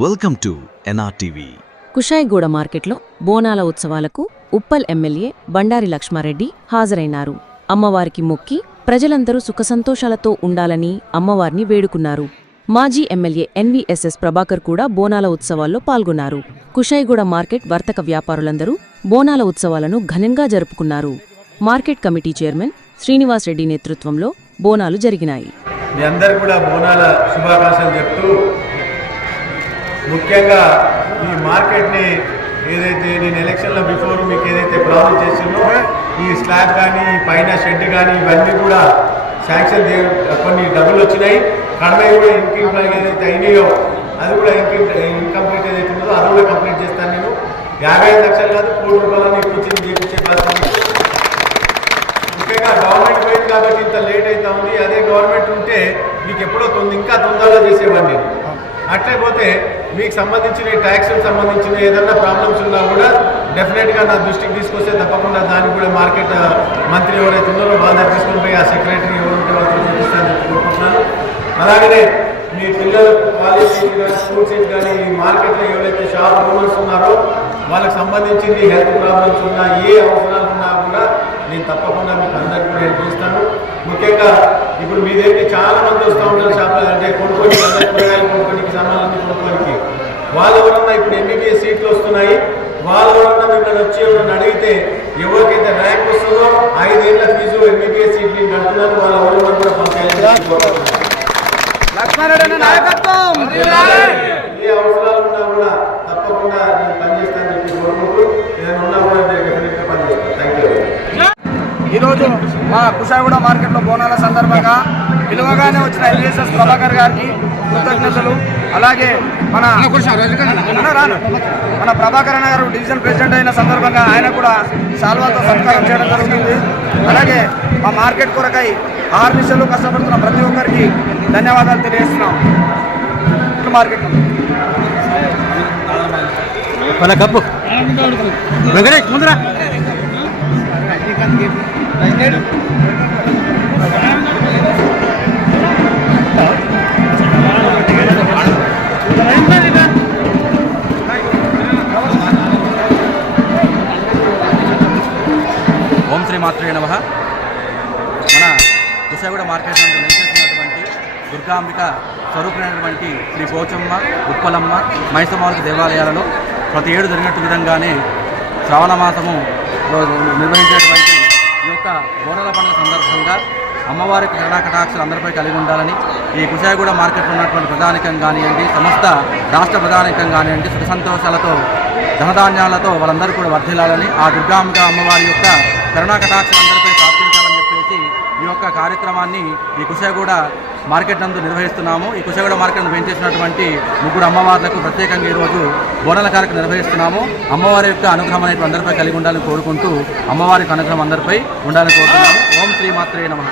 Welcome to NRTV. Kushaiguda మార్కెట్లో బోనాల ఉత్సవాలకు ఉప్పల్ ఎమ్మెల్యే బండారి లక్ష్మారెడ్డి హాజరైనారు. అమ్మవారికి మొక్కి ప్రజలందరూ సుఖసంతోషాలతో ఉండాలని అమ్మవారిని వేడుకున్నారు. మాజీ ఎమ్మెల్యే NVSS ప్రభాకర్ కూడా బోనాల ఉత్సవాల్లో పాల్గొన్నారు. కుషాయిగూడ మార్కెట్ వర్తక వ్యాపారులందరూ బోనాల ఉత్సవాలను ఘనంగా జరుపుకున్నారు. Market committee chairman Srinivas Reddy నేతృత్వంలో బోనాలు జరిగినాయి. మీ అందరూ కూడా బోనాల శుభాకాంక్షలు చెప్తూ, ముఖ్యంగా ఈ మార్కెట్ని ఏదైతే నేను ఎలక్షన్ల బిఫోర్ మీకు ఏదైతే ప్రాబ్లం చేసిందో, ఈ స్లాబ్ కానీ ఈ పైన షెడ్ కానీ ఇవన్నీ కూడా శాంక్షన్ కొన్ని డబ్బులు వచ్చినాయి. కడమే కూడా ఇంప్లాయ్ ఏదైతే అయినాయో అది కూడా ఇన్కంప్లీట్ ఏదైతే ఉందో అది కూడా కంప్లీట్ చేస్తాను. నేను 55 లక్షలు కాదు, ₹1 కోటి ఇప్పించింది చేపించే బాధ్యత. ముఖ్యంగా గవర్నమెంట్ పోయింది కాబట్టి ఇంత లేట్ అవుతా ఉంది. అదే గవర్నమెంట్ ఉంటే మీకు ఎప్పుడో ఇంకా తొందరగా చేసేవాడిని. అట్లే పోతే మీకు సంబంధించిన ట్యాక్స్కి సంబంధించిన ఏదన్నా ప్రాబ్లమ్స్ ఉన్నా కూడా డెఫినెట్గా నా దృష్టికి తీసుకొస్తే తప్పకుండా దాన్ని కూడా మార్కెట్ మంత్రి ఎవరైతే ఉన్నారో వాళ్ళ దగ్గర తీసుకొని పోయి ఆ సెక్రటరీ ఎవరుంటే వాళ్ళతో చూపిస్తారని కోరుకుంటున్నాను. అలాగనే మీ పిల్లలు కాలేజ్ సీట్ కానీ స్కూల్ సీట్ కానీ ఈ మార్కెట్లో ఎవరైతే షాప్ ఓనర్స్ ఉన్నారో వాళ్ళకి సంబంధించింది హెల్త్ ప్రాబ్లమ్స్ ఉన్నా ఏ అవసరాలు ఉన్నా కూడా నేను తప్పకుండా మీకు అందరికీ కూడా హెల్ప్ చేస్తాను. ముఖ్యంగా ఇప్పుడు మీ దగ్గర చాలా మంది వస్తూ ఉంటారు షాప్లో, అంటే కొనుక్కొని కూరగాయలు కొనుక్కోనికి సామాన్లన్నీ కొనుక్కోనికి. వాళ్ళు ఎవరన్నా ఇప్పుడు MBBS సీట్లు వస్తున్నాయి, వాళ్ళు ఎవరన్నా మిమ్మల్ని వచ్చి ఎవరన్నా అడిగితే ఎవరికైతే ర్యాంక్ వస్తుందో 5 ఏళ్ల ఫీజు MBBS సీట్లు కడుతున్నారు, వాళ్ళ ఎవరు కూడా పంపించాలి. ఏ అవసరాలు ఉన్నా కూడా తప్పకుండా నేను పనిచేస్తానని చెప్పి కోరుకుంటూ, ఏదైనా ఉన్నా కూడా డెఫినెట్గా పనిచేస్తాను. Thank you. ఈరోజు మా కుషాయిగూడ మార్కెట్లో బోనాల సందర్భంగా పిలువగానే వచ్చిన NVSS ప్రభాకర్ గారికి కృతజ్ఞతలు. అలాగే మన ప్రభాకర్ అన్న గారు డివిజన్ ప్రెసిడెంట్ అయిన సందర్భంగా ఆయన కూడా శాల్వాలతో సత్కారం చేయడం జరుగుతుంది. అలాగే మా మార్కెట్ కొరకై ఆర్నిశలు కష్టపడుతున్న ప్రతి ఒక్కరికి ధన్యవాదాలు తెలియజేస్తున్నాం. మార్కెట్ ముందర ఓం శ్రీ మాత్రే నమః. మన కుషాయిగూడ మార్కెట్ నుండి నిలిచేసినటువంటి దుర్గాంబిక స్వరూపులైనటువంటి శ్రీ పోచమ్మ, ఉప్పలమ్మ, మైసమ్మవారి దేవాలయాలలో ప్రతి ఏడు జరిగినట్టు విధంగానే శ్రావణ మాసము నిర్వహించేటువంటి ఈ యొక్క బోనాల పండుగ సందర్భంగా అమ్మవారి కటాక్షలు అందరిపై కలిగి ఉండాలని, ఈ కుషాయిగూడ మార్కెట్లో ఉన్నటువంటి ప్రధానికం కానివ్వండి, సమస్త రాష్ట్ర ప్రధానికం కానివ్వండి, సుఖ సంతోషాలతో ధనధాన్యాలతో వాళ్ళందరూ కూడా వర్ధిల్లాలని, ఆ దుర్గాంబిక అమ్మవారి యొక్క కటాక్షలు అందరిపై ప్రార్థించాలని చెప్పేసి ఈ యొక్క కార్యక్రమాన్ని ఈ కుషాయిగూడ మార్కెట్ నందు నిర్వహిస్తున్నాము. ఈ కుషాయిగూడ మార్కెట్ పెంచేసినటువంటి 3 అమ్మవార్లకు ప్రత్యేకంగా ఈరోజు బోనాల కార్యక్రమం నిర్వహిస్తున్నాము. అమ్మవారి యొక్క అనుగ్రహం అనేది అందరిపై కలిగి ఉండాలని కోరుకుంటూ, అమ్మవారికి అనుగ్రహం అందరిపై ఉండాలని కోరుతున్నాము. ఓం శ్రీ మాత్రే నమః.